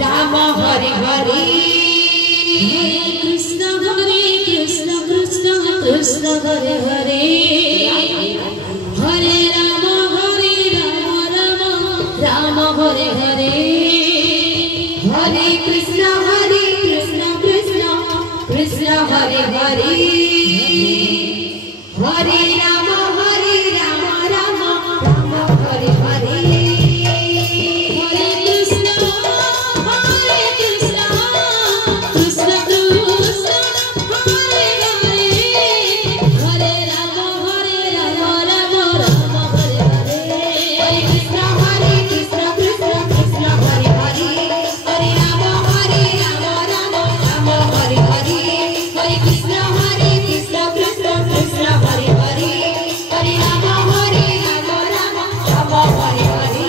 राम हरे हरे कृष्ण कृष्ण कृष्ण कृष्ण हरे हरे हरे राम राम राम हरे हरे हरे कृष्ण कृष्ण कृष्ण हरे हरे हरे राम राम राम हरे हरे हरे कृष्ण कृष्ण कृष्ण हरे हरे हरे राम राम राम हरे हरे हरे कृष्ण कृष्ण कृष्ण हरे हरे हरे राम राम राम हरे हरे हरे कृष्ण कृष्ण कृष्ण हरे हरे हरे राम राम राम हरे हरे हरे कृष्ण कृष्ण कृष्ण हरे हरे हरे राम राम राम हरे हरे हरे कृष्ण कृष्ण कृष्ण हरे हरे हरे राम राम राम हरे हरे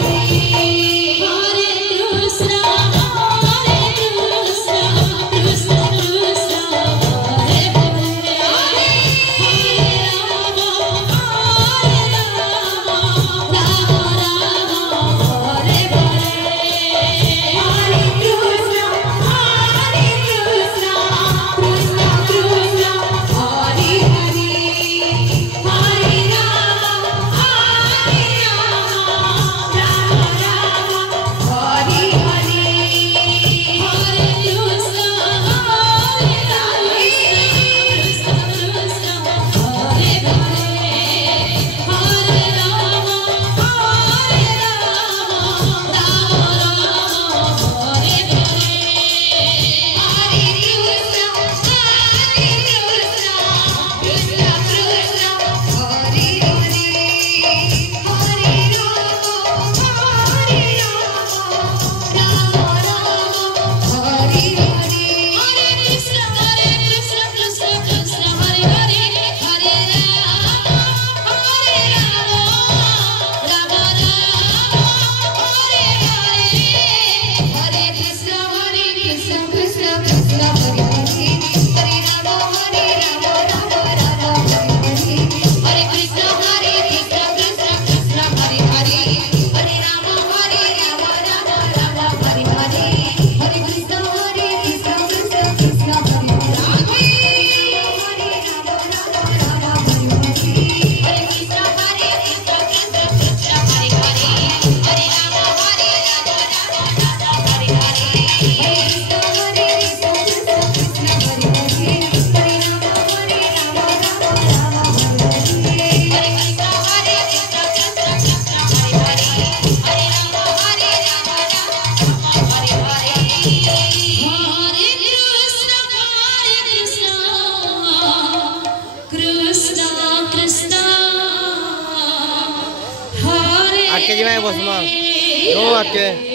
हरे कृष्ण कृष्ण कृष्ण हरे हरे हरे राम राम हरे हरे हरे कृष्ण कृष्ण कृष्ण हरे हरे हरे राम राम हरे हरे हरे कृष्ण कृष्ण कृष्ण हरे हरे हरे राम राम हरे हरे हरे कृष्ण कृष्ण कृष्ण हरे हरे हरे राम राम राम हरे हरे कृष्ण कृष्ण कृष्ण हरे हरे हरे राम राम राम हरे हरे हरे कृष्ण कृष्ण कृष्ण हरे हरे हरे राम राम हरे हरे हरे कृष्ण कृष्ण कृष्ण हरे हरे हरे राम राम हरे हरे हरे कृष्ण कृष्ण कृष्ण हरे हरे हरे राम राम हरे हरे हरे कृष्ण कृष्ण कृष्ण हरे हरे हरे राम हरे हरे हरे कृष्ण कृष्ण कृष्ण हरे आके जी मैं बस मां नो आके